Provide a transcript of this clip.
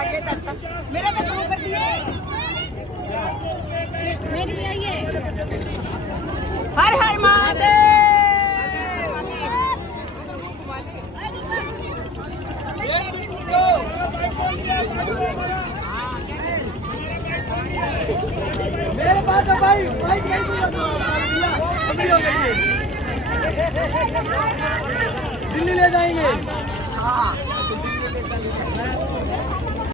आगे तक मेरा तो शुरू कर दिए। मेरी भी आई है। हर हर महादेव। मेरे पास है भाई भाई अभी हो गई है। दिल्ली ले जाएंगे।